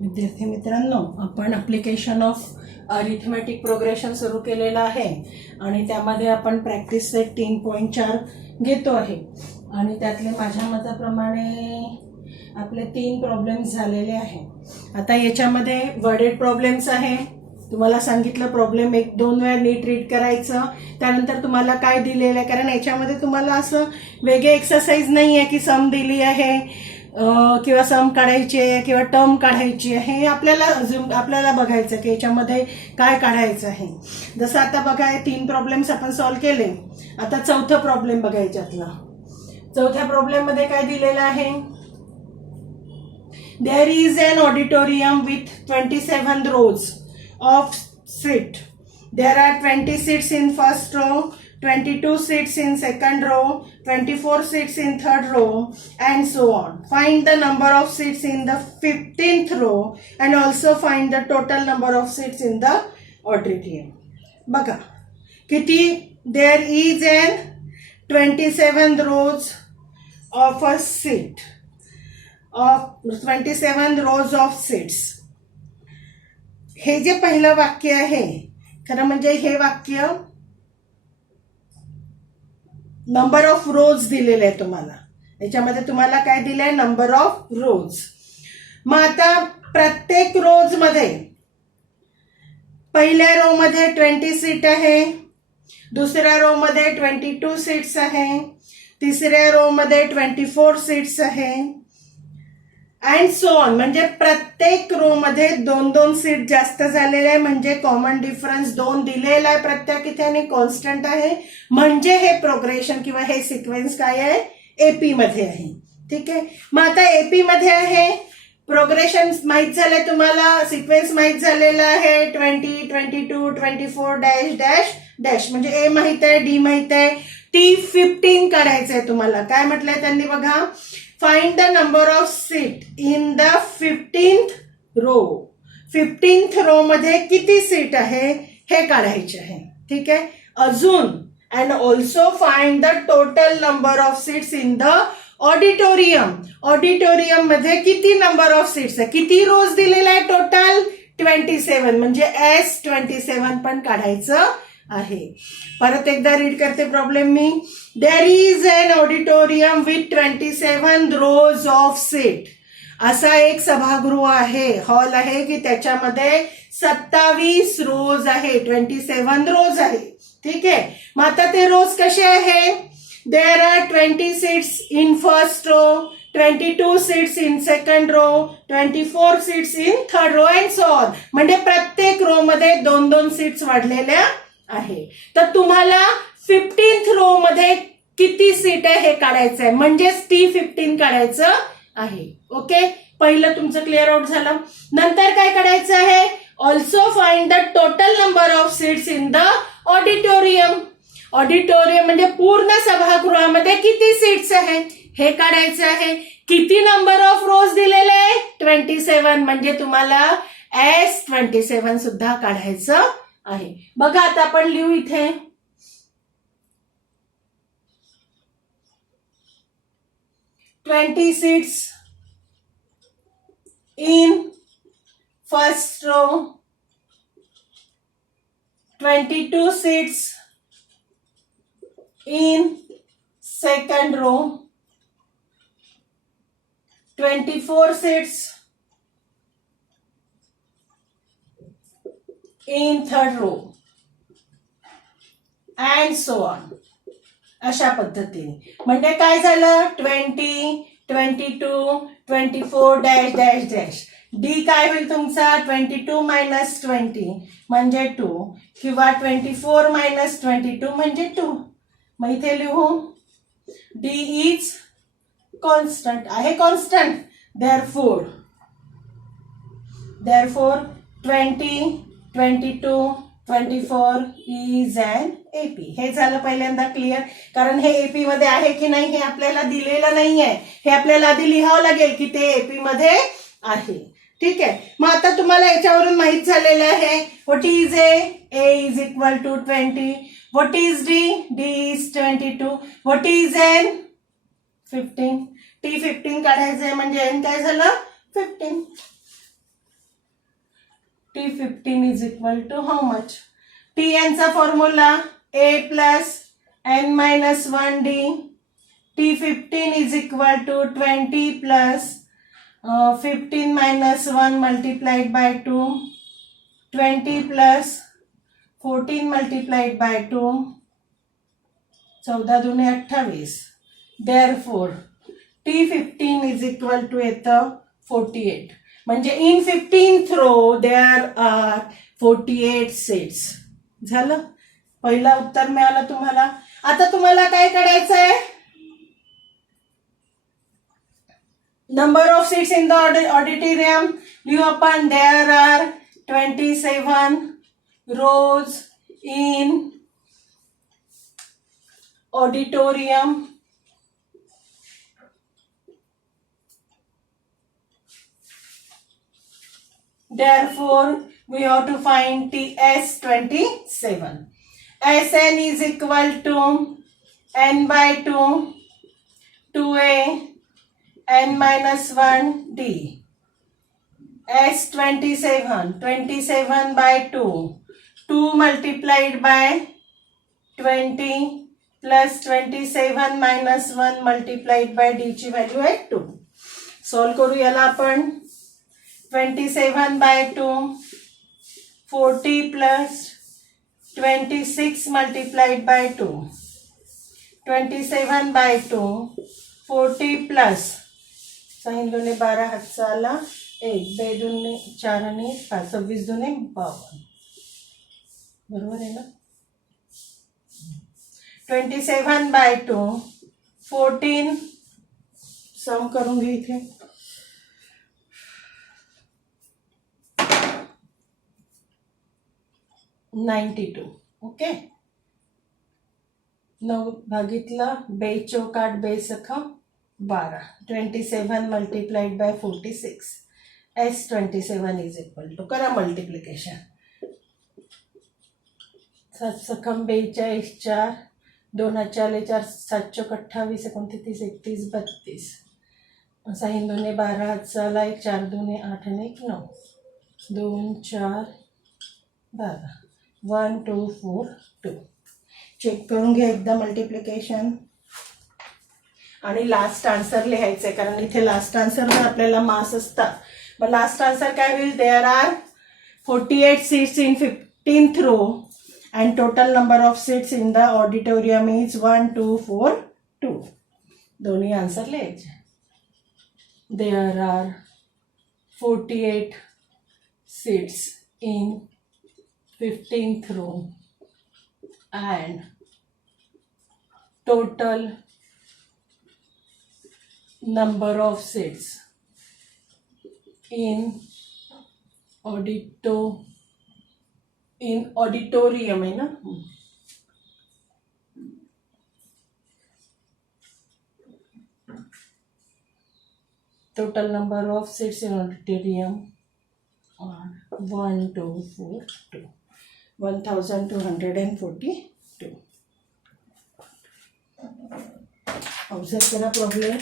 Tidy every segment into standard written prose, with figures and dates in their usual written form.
विद्यार्थी मित्रांनो, आपण ॲप्लिकेशन ऑफ अरिथमेटिक प्रोग्रेशन सुरू केलेलं आहे आणि त्यामध्ये आपण प्रॅक्टिस सेट 3.4 घेतो आहे आणि त्यातले माझ्या मताप्रमाणे आपले 3 प्रॉब्लेम्स झालेले आहे. आता याच्यामध्ये वर्डेड प्रॉब्लेम्स आहे. तुम्हाला सांगितलं प्रॉब्लेम 1-2 वेळा नीट रीड करायचं, त्यानंतर तुम्हाला काय दिलेलं आहे, कारण याच्यामध्ये तुम्हाला असं वेगळे एक्सरसाइज नाही आहे की सम दिली आहे किंवा सम काढायची आहे किंवा टर्म काढायची आहे. हे आपल्याला बघायचं की याच्यामध्ये काय काढायचं आहे. जसं आता बघा, 3 प्रॉब्लेम्स आपण सॉल्व्ह केले. आता चौथा प्रॉब्लेम बघायच्यातला. चौथ्या प्रॉब्लेम मध्ये काय दिलेलं आहे, there is an auditorium with 27 rows of seat. There are 20 seats in first row, 22 seats in second row, 24 seats in third row, and so on. Find the number of seats in the 15th row and also find the total number of seats in the auditorium. बघा किती, there is an 27 rows of a seat, of 27 rows of seats. हे जे पहिलं वाक्य आहे, खरं म्हणजे हे वाक्य नंबर ऑफ रोज दिलेलं आहे तुम्हाला. याच्यामध्ये तुम्हाला काय दिलंय, नंबर ऑफ रोज. मग आता प्रत्येक रोज मध्ये पहिल्या रो मध्ये 20 सीट आहे, दुसऱ्या रो मध्ये 22 सीट्स आहे, तिसऱ्या रो मध्ये 24 सीट्स आहे, अँड सो ऑन. म्हणजे प्रत्येक रो मध्ये 2-2 सीट जास्त झालेले आहे, म्हणजे कॉमन डिफरन्स 2 दिलेला आहे प्रत्येक इथे आणि कॉन्स्टंट आहे. म्हणजे हे प्रोग्रेशन किंवा हे सिक्वेन्स काय आहे, एपी मध्ये आहे. ठीक आहे. मग आता एपी मध्ये आहे, प्रोग्रेशन माहित झालंय तुम्हाला, सिक्वेन्स माहित झालेला आहे, 20, 22, 24 डॅश डॅश डॅश. म्हणजे ए माहित आहे, डी माहित आहे, टी 15 काढायचंय तुम्हाला. काय म्हटलंय त्यांनी बघा, find the number of seat in the 15th row. 15th row मध्ये किती सीट आहे हे काढायचे आहे. ठीक आहे. अजून and also find the total number of seats in the auditorium. Auditorium मध्ये किती नंबर ऑफ सीट्स आहे, किती रोज दिलेला आहे, टोटल 27. म्हणजे S27 पण काढायचं आहे. परत एकदा रीड करते प्रॉब्लेम मी. There is an auditorium with 27 rows of seat. असा एक सभागृह आहे, हॉल आहे की त्याच्यामध्ये 27 रोज आहे, 27 रोज आहे. ठीक आहे. मग आता ते रोज कसे आहे, there are 20 seats in first row, 22 seats in second row, 24 seats in third row, and so on. म्हणजे प्रत्येक रो मध्ये 2-2 सीट्स वाढलेल्या आहे. तर तुम्हाला 15th रो मध्ये किती सीट आहे हे काढायचं आहे, म्हणजेच T15 काढायचं आहे. ओके. पहिलं तुमचं क्लिअर आउट झालं. नंतर काय काढायचं आहे, also find the total number of seats in the auditorium. Auditorium म्हणजे पूर्ण सभागृहामध्ये किती सीट्स आहे हे काढायचं आहे. किती नंबर ऑफ रोज दिलेले आहे, 27. म्हणजे तुम्हाला S27 सुद्धा काढायचं आहे. बघा आता आपण लिहू इथे, 20 seats in first row, 22 seats in second row, 24 seats in third row, and so on. अशा पद्धतीने. म्हणजे काय झालं, 20, 22, 24 डॅश डॅश डॅश. डी काय होईल तुमचा, 22 - 20 म्हणजे 2 किंवा 24 - 22 म्हणजे 2. मग इथे लिहू, डी इज कॉन्स्टंट आहे, constant. Therefore 20, 22, 24 is an AP. हे झालं पहिल्यांदा क्लिअर. कारण हे एपी मध्ये आहे की नाही हे आपल्याला दिलेलं नाही आहे, हे आपल्याला आधी लिहावं लागेल की ते एपी मध्ये आहे. ठीक आहे. मग आता तुम्हाला याच्यावरून माहित झालेलं आहे, what is a is equal to 20, what is d is 22, what is n 15. T15 काढायचंय म्हणजे एन काय झालं, 15. T15 is equal to how much? Tn चा formula a plus n minus 1d. T15 is equal to 20 plus 15 minus 1 multiplied by 2. 20 plus 14 multiplied by 2. 14 दूने 28. Therefore, T15 is equal to येतं 48. म्हणजे in 15th row there are 48 seats. झालं? पहिला उत्तर मिळालं तुम्हाला. आता तुम्हाला काय करायचं आहे? Number of seats in the auditorium लिहू आपण. There are 27 rows in auditorium. Therefore, we have to find TS 27. Sn is equal to n by 2, 2a, n minus 1 d. S 27, 27 by 2, 2 multiplied by 20 plus 27 minus 1 multiplied by d ची value आहे 2. Solve करू याला आपण. 27 by 2, 40 plus 26 multiplied by 2. 27 by 2, 40 plus 6 दूने 12 हातचा आला 1, 2 दूने 4 आणि 5, 26 दूने 52. बरोबर आहे ना? 27 by 2, 14 सम करून घे इथे. 92. Okay. 9 भागितला 2 Chowk 8, 2 सखम 12. 27 multiplied by 46. S 27 is equal to, करा मल्टिप्लिकेशन. 7 सखम 42, 4, 2 4 4, 7 चौक 28, 29, 31, 32. 6 दूने 12 हातचा आला 1, 4 दूने 8 आणि 1 9. 2 4 12. 1 2 4 2. चेक करून घ्या एकदा मल्टिप्लिकेशन. आणि लास्ट आन्सर लिहायचंय कारण इथे लास्ट आन्सरवर आपल्याला मार्क्स असतात. मग लास्ट आन्सर काय होईल? There are 48 seats in 15th row and total number of seats in the auditorium is 1 2 4 2. दोन्ही आन्सर लिहायचे. There are 48 seats in 15th row and total number of seats in auditorium है ना. Total number of seats in auditorium are 1 2 4 2. 1242. Observe करा problem.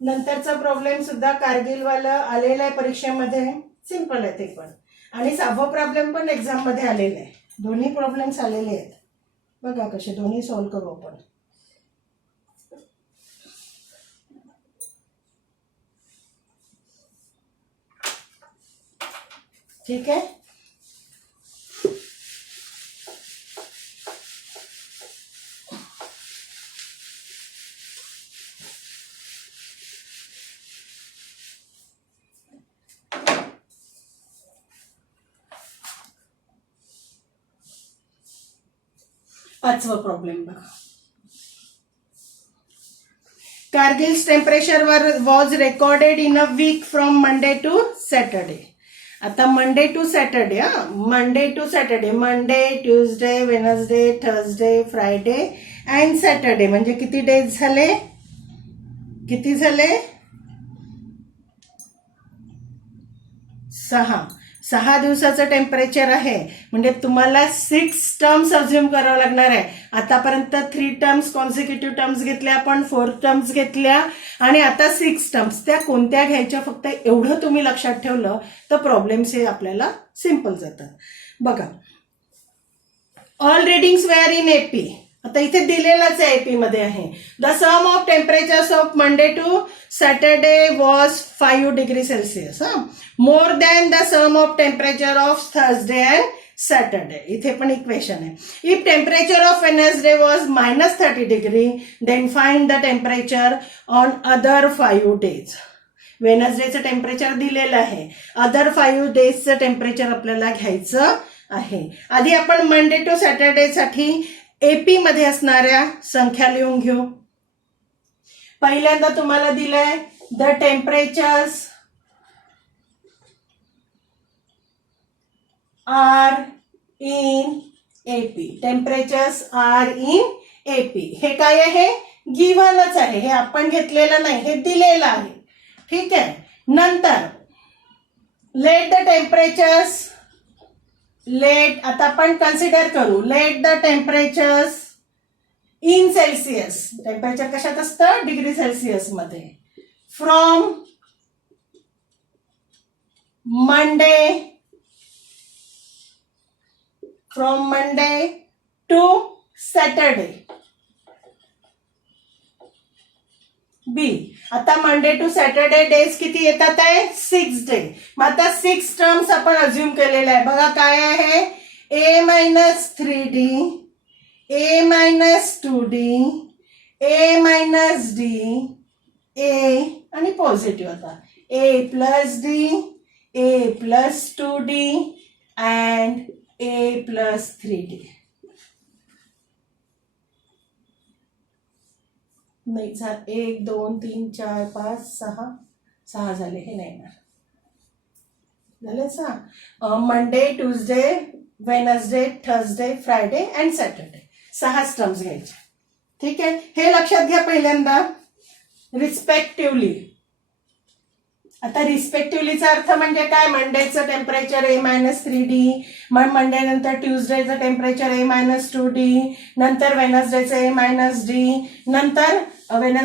नंतरचा problem सुद्धा कारगिलवाला आलेला आहे परीक्षेमध्ये. सिंपल आहे ते पण. आणि 6वा प्रॉब्लेम पण एक्झाम मध्ये आलेला आहे. दोन्ही प्रॉब्लेम्स आलेले आहेत. बघा कसे दोन्ही सॉल्व करू आपण. ठीक आहे. पाचवा प्रॉब्लेम बघा. Kargil's temperature was recorded in a week from Monday to Saturday. आता Monday to Saturday, Monday to Saturday, Monday Tuesday Wednesday Thursday Friday and Saturday म्हणजे किती डेज झाले? किती झाले? 6. 6 दिवसाचं टेम्परेचर आहे म्हणजे तुम्हाला 6 टर्म्स अज्युम करावं लागणार आहे. आतापर्यंत 3 टर्म्स कॉन्सिक्युटिव्ह टर्म्स घेतल्या, आपण 4 टर्म्स घेतल्या आणि आता 6 टर्म्स. त्या कोणत्या घ्यायच्या फक्त एवढं तुम्ही लक्षात ठेवलं तर प्रॉब्लेम्स हे आपल्याला सिम्पल जातात. बघा, all readings were in AP. आता इथे दिलेलाच आहे एपी मध्ये आहे. The sum of temperatures of Monday to Saturday was 5 degree Celsius, more than the sum of temperature of Thursday and Saturday. इथे पण इक्वेशन आहे. If temperature of Wednesday was -30 degree then find the temperature on other 5 days. वेनसडेचं temperature दिलेलं आहे, other 5 डेजचं temperature आपल्याला घ्यायचं आहे. आधी आपण मंडे टू सॅटरडे साठी एपी मध्ये असणाऱ्या संख्या लिहून घेऊ. पहिल्यांदा तुम्हाला दिलंय the temperatures are in AP. Temperatures are in AP हे काय आहे? गिव्हनच आहे, हे आपण घेतलेलं नाही, हे दिलेलं आहे. ठीक आहे. नंतर लेट द टेम्परेचर्स, लेट आता आपण कन्सिडर करू, let the temperatures in Celsius. Temperature कशात असतं? डिग्री सेल्सिअस मध्ये. From Monday to Saturday. B. आता मंडे टू सॅटरडे डेज किती येतात आहे? 6 डे. मग आता 6 टर्म्स आपण अज्युम केलेले आहे. बघा काय आहे? a-3d, a-2d, a-d, a आणि पॉझिटिव्ह आता a+d, a+2d and a+3d. नाही, 1 2 3 4 5 6 झाले, हे नाही येणार. झाले 6. Monday, Tuesday, Wednesday, Thursday, Friday and Saturday. 6 terms घ्यायचे. ठीक आहे. हे लक्षात घ्या पहिल्यांदा रिस्पेक्टिव्हली. आता रिस्पेक्टिव्हलीचा अर्थ म्हणजे काय? मंडेचं टेम्परेचर a-3d, मग मंडे नंतर ट्यूजडेचं टेम्परेचर a-2d, नंतर वेनसडेचं a-d, नंतर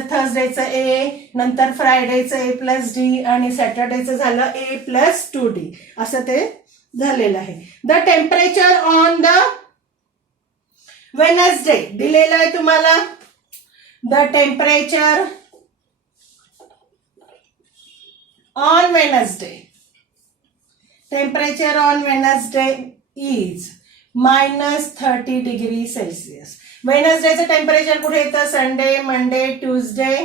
थर्सडेचं a, नंतर फ्रायडेचं a+d आणि सॅटरडेचं झालं a+2d. असं ते झालेलं आहे. The temperature on the Wednesday दिलेलं आहे तुम्हाला. The temperature on Wednesday. Temperature on Wednesday is -30 degree Celsius. वेनसडेचं टेम्परेचर कुठे येतं? संडे, मंडे, ट्यूजडे,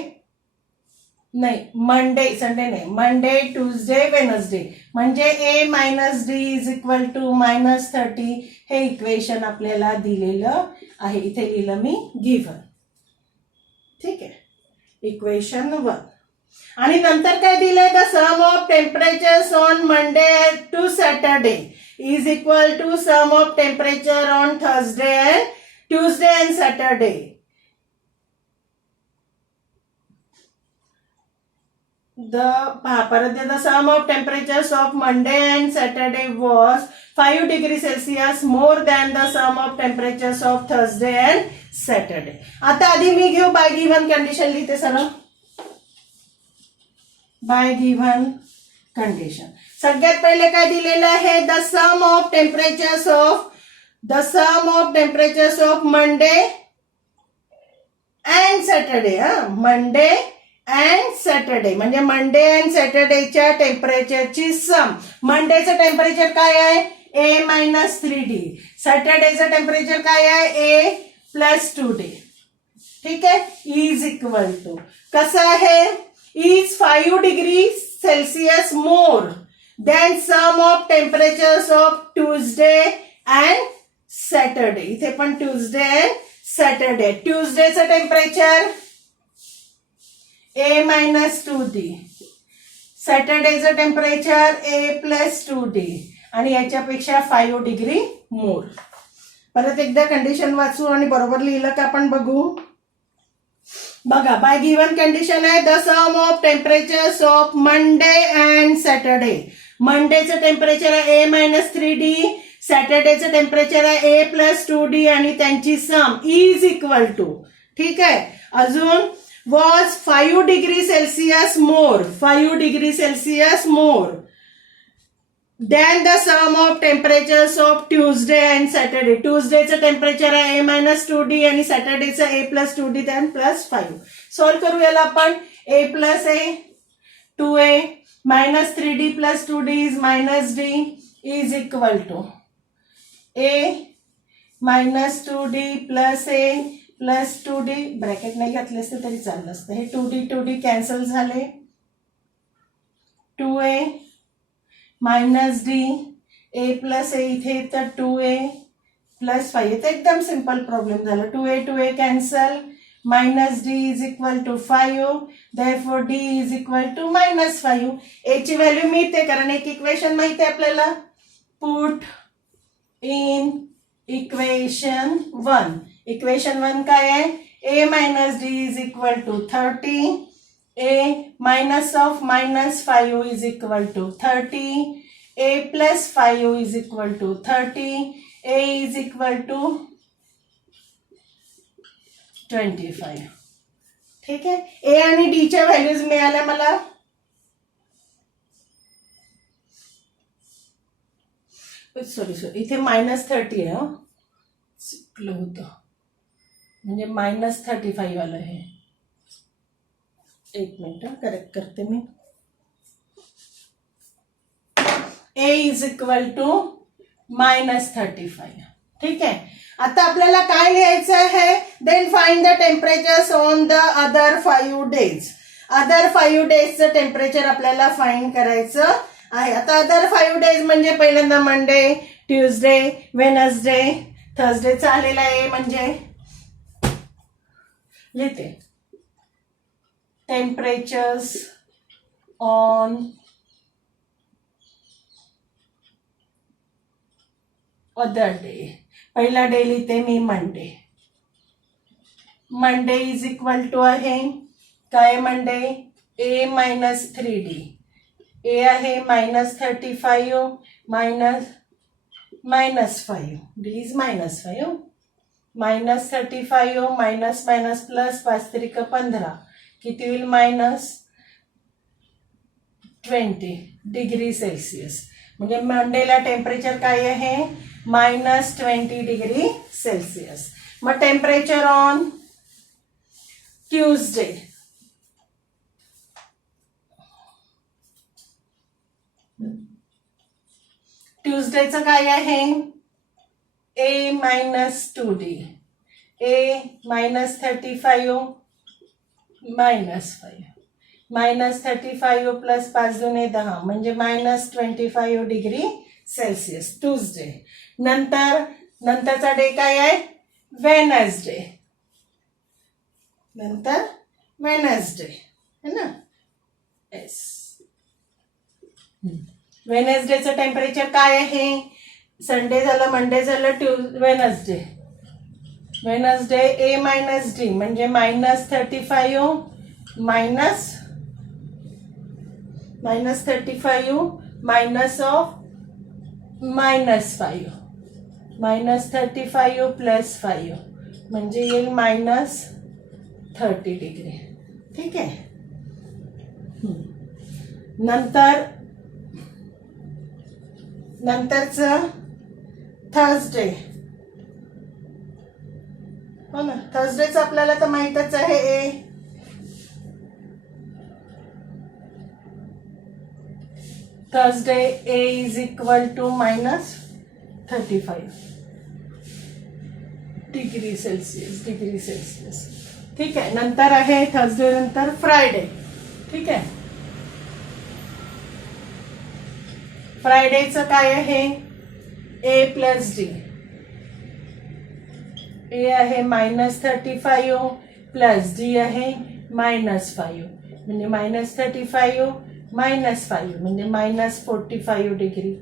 नाही मंडे, संडे नाही, मंडे, ट्यूजडे, वेनसडे. म्हणजे a-d इज इक्वल टू -30. हे इक्वेशन आपल्याला दिलेलं आहे. इथे लिहिलं मी गिव्हन. ठीक आहे. इक्वेशन 1. आणि नंतर काय दिलंय? The sum of temperatures on Monday to Saturday is equal to sum of temperature on Thursday and Tuesday and Saturday. परत the sum of temperatures of Monday and Saturday was 5 degree Celsius more than the sum of temperatures of Thursday and Saturday. आता आधी मी घेऊ bye given condition लिहिते सरळ. Bye given condition सगळ्यात पहिले काय दिलेलं आहे? The sum of temperatures of Monday and Saturday. Monday and Saturday म्हणजे मंडे अँड सॅटरडेच्या टेम्परेचरची सम. मंडेचं टेम्परेचर काय आहे? a-3d. सॅटरडेचं टेम्परेचर काय आहे? a+2d. ठीक आहे. इज इक्वल टू कसं आहे? is 5 degree Celsius more than sum of temperatures of Tuesday and Saturday. इथे पण Tuesday and Saturday. ट्यूजडेचं टेम्परेचर a-2d, सॅटरडेचं टेम्परेचर a+2d आणि याच्यापेक्षा 5 डिग्री मोर. परत एकदा कंडिशन वाचू आणि बरोबर लिहिलं का आपण बघू. बघा, बाय गिव्हन कंडिशन आहे the sum of temperatures of Monday and Saturday मंडेचं टेम्परेचर आहे A-3D, सॅटर्डेचं टेम्परेचर आहे A+2D आणि त्यांची सम इज इक्वल टू. ठीक आहे. अजून was 5 degree Celsius more, 5 degree Celsius more than the sum of temperatures of Tuesday and Saturday. ट्यूजडेचं temperature आहे A-2D आणि सॅटर्डेचं A+2D दॅन +5. सॉल्व्ह करू याला आपण. A+A 2A -3D + 2D is -D is equal to A -2D + A + 2D. Bracket नाही घातले असते तरी चाललं असतं. हे 2D कॅन्सल झाले. 2A -D A + A इथे तर 2A + 5. तर एकदम सिंपल प्रॉब्लेम झाला. 2A cancel. -D is equal to 5. Therefore D is equal to -5. A ची व्हॅल्यू मिळते कारण एक इक्वेशन माहिती आहे आपल्याला. Put in equation 1. इक्वेशन 1 काय आहे? A - D is equal to 30. A -5 is equal to 30. A + 5 is equal to 30. A is equal to 25. ठीक आहे. ए आणि डी च्या व्हॅल्यूज मिळाल्या मला. सॉरी इथे -30 आहे. चुकलं होतं म्हणजे -35 आलं हे. एक मिनिट करेक्ट करते मी. A is equal to -35. ठीक आहे. आता आपल्याला काय लिहायचं आहे? Then find the temperatures on the other 5 days. Other 5 daysचं टेम्परेचर आपल्याला फाइंड करायचं आहे. आता अदर 5 days म्हणजे पहिल्यांदा मंडे, ट्यूजडे, वेनसडे, थर्सडेचा आलेला आहे. म्हणजे लिहिते टेम्परेचर्स ऑन अदर डे. पहिला डे लिहिते मी Monday. Monday is equal to आहे काय? Monday A -3D. A आहे -35 -5. D is -5. -35 -+5 15 किती होईल? -20 डिग्री सेल्सिअस. म्हणजे मंडेला टेम्परेचर काय आहे? -20 डिग्री सेल्सिअस. मग टेम्परेचर ऑन ट्यूजडे. ट्यूजडेचं काय आहे? A -2D. A -35 -5. -35 + 5 × 10 म्हणजे -25 डिग्री सेल्सिअस ट्यूजडे. नंतरचा डे काय आहे? वेनसडे. नंतर वेनसडे है ना. येस. वेनसडेचं टेम्परेचर काय आहे? संडे झालं, मंडे झालं, वेनसडे. वेनसडे A -D म्हणजे -35 -35 मायनस ऑफ -5. -35 + 5 म्हणजे येईल -30 डिग्री. ठीक आहे. नंतरचं थर्सडे. हो ना. थर्सडेचं आपल्याला तर माहीतच आहे. A Thursday A is equal to -35 degree Celsius. ठीक आहे. नंतर आहे थर्सडे नंतर फ्रायडे. ठीक आहे. फ्रायडेचं काय आहे? A + D. A आहे -35 + D आहे -5 म्हणजे -35 -5 म्हणजे -45 डिग्री.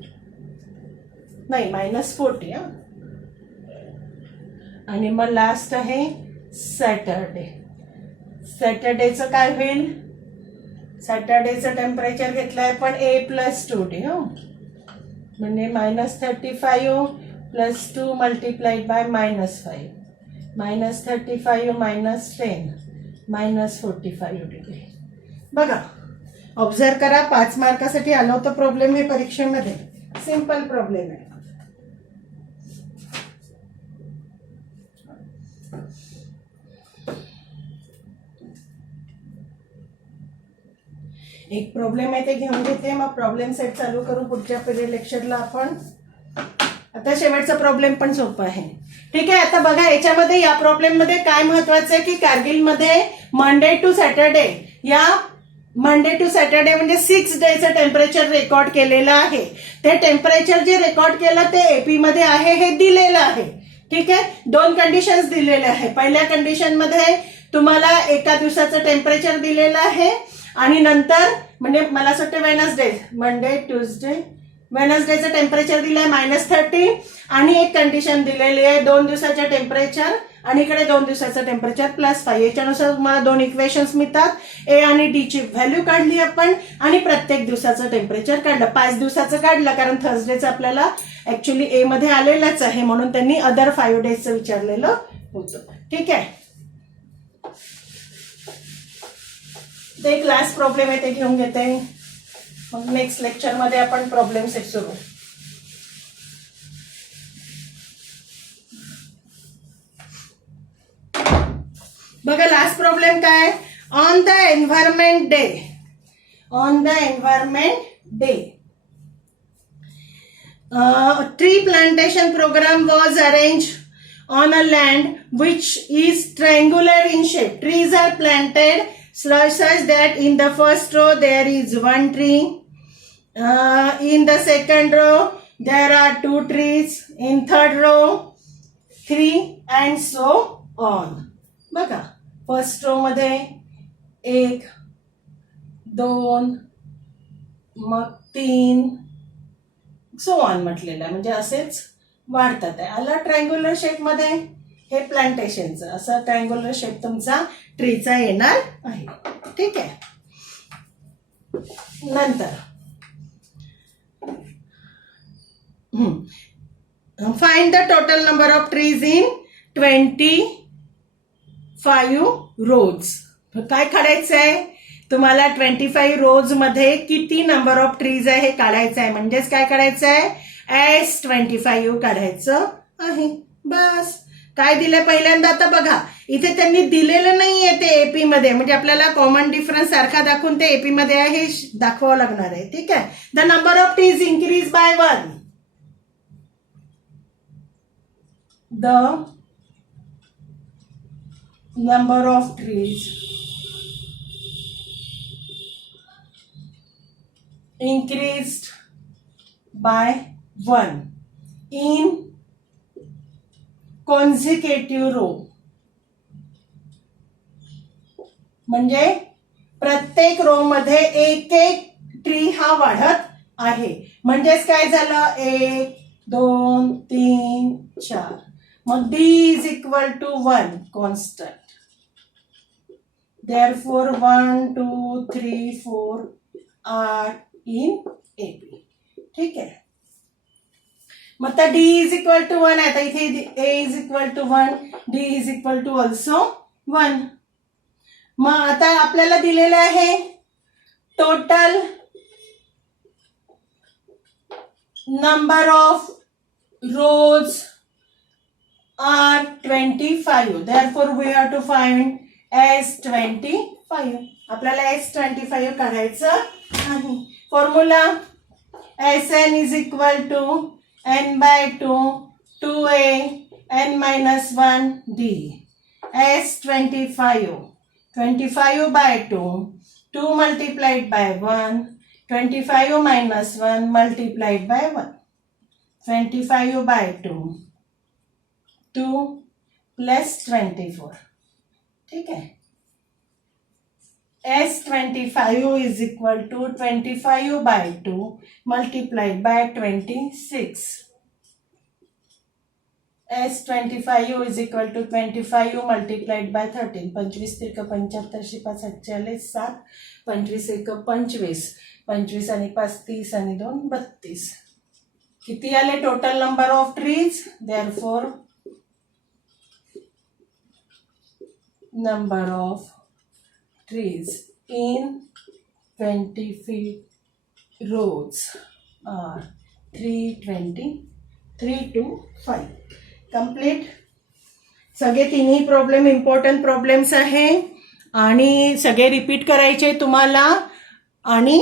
नाही -40. आणि मग लास्ट आहे सॅटरडे. सॅटरडेचं काय होईल? सॅटर्डेचं टेम्परेचर घेतलंय आपण A+2D हो, म्हणजे -35 + 2 × -5, -35 -10 -45 डिग्री. बघा, ऑब्झर्व करा, 5 मार्कासाठी आलं होतं प्रॉब्लेम हे परीक्षेमध्ये. सिंपल प्रॉब्लेम आहे. एक प्रॉब्लेम आहे ते घेऊन घेते, मग प्रॉब्लेम सेट चालू करू पुढच्या पिरियड लेक्चरला आपण. आता शेवटचा प्रॉब्लेम पण सोपा आहे. ठीक आहे, आता बघा याच्यामध्ये या प्रॉब्लेम मध्ये काय महत्वाचं आहे की कारगिलमध्ये मंडे टू सॅटर्डे म्हणजे 6 डेचं टेम्परेचर रेकॉर्ड केलेलं आहे. ते टेम्परेचर जे रेकॉर्ड केलं ते एपी मध्ये आहे हे दिलेलं आहे. ठीक आहे, 2 कंडिशन्स दिलेल्या आहे. पहिल्या कंडिशन मध्ये तुम्हाला एका दिवसाचं टेम्परेचर दिलेलं आहे आणि नंतर म्हणजे मला असं वाटतं वेनसडेचं टेम्परेचर दिलंय -30 आणि एक कंडिशन दिलेली आहे 2 दिवसाचं टेम्परेचर आणि इकडे 2 दिवसाचं टेम्परेचर +5. याच्यानुसार तुम्हाला 2 इक्वेशन्स मिळतात. ए आणि डी ची व्हॅल्यू काढली आपण आणि प्रत्येक दिवसाचं टेम्परेचर काढलं. 5 दिवसाचं काढलं कारण थर्सडेचं आपल्याला ऍक्च्युली ए मध्ये आलेलंच आहे म्हणून त्यांनी अदर 5 डेजचं विचारलेलं होतं. ठीक आहे, ते क्लास प्रॉब्लेम आहे ते घेऊन घेते, मग नेक्स्ट लेक्चर मध्ये आपण प्रॉब्लेम सेट सुरू. बघा लास्ट प्रॉब्लेम काय, on the environment day tree plantation programme was arrange on a land which is triangular in shape. Trees are planted such that in the first row there is 1 tree, in the second row there are 2 trees, in third row 3 and so on. बघा first row मध्ये 1 2 मग 3 so on म्हटलेलं आहे, म्हणजे असेच वाढतात आहे. आला ट्रायंग्युलर शेप मध्ये हे प्लांटेशनचं असं ट्रायंग्युलर शेप तुमचा ट्रीचा येणार आहे. ठीक आहे, नंतर find the total number of trees in 25 रोज. काय काढायचं आहे तुम्हाला, 25 रोज मध्ये किती नंबर ऑफ ट्रीज आहे हे काढायचं आहे. म्हणजेच काय काढायचं आहे, S25 काढायचं आहे. बस काय दिलंय पहिल्यांदा. आता बघा इथे त्यांनी दिलेलं नाहीये ते एपी मध्ये, म्हणजे आपल्याला कॉमन डिफरन्स सारखा दाखवून ते एपी मध्ये आहे हे दाखवावं लागणार आहे. ठीक आहे, the number of trees increase by 1. The number of trees increased by 1 in consecutive row. म्हणजे प्रत्येक रो मध्ये एक एक ट्री हा वाढत आहे. म्हणजेच काय झालं, 1 2 3 4, मग D is equal to 1 constant. Therefore 1 2 3 4 are in AP. ठीक आहे, मग आता D is equal to 1 आहे. आता इथे A is equal to 1, D is equal to also 1. मग आता आपल्याला दिलेलं आहे total number of rose are 25. Therefore we have to find S25. आपल्याला S25 काढायचं आहे. Formula Sn is equal to n/2 2a n-1 d. S25 25/2 2 multiplied by 1 25 minus 1 multiplied by 1 25/2 2 plus 24. ठीक है, S25 is equal to 25/2 multiplied by 26. S25U is equal to 25U multiplied by 13. 25 त्रिक 75 शिपा 47 7 25 एक 25 25 आणि 5 30 आणि 2 32. किती आले total number of trees? Therefore number of trees in 20 feet rows are 320 3 to 5. Complete. सगळे तिन्ही प्रॉब्लेम इम्पॉर्टंट प्रॉब्लेम्स आहे आणि सगळे रिपीट करायचे तुम्हाला. आणि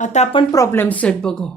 आता आपण प्रॉब्लेम सेट बघू.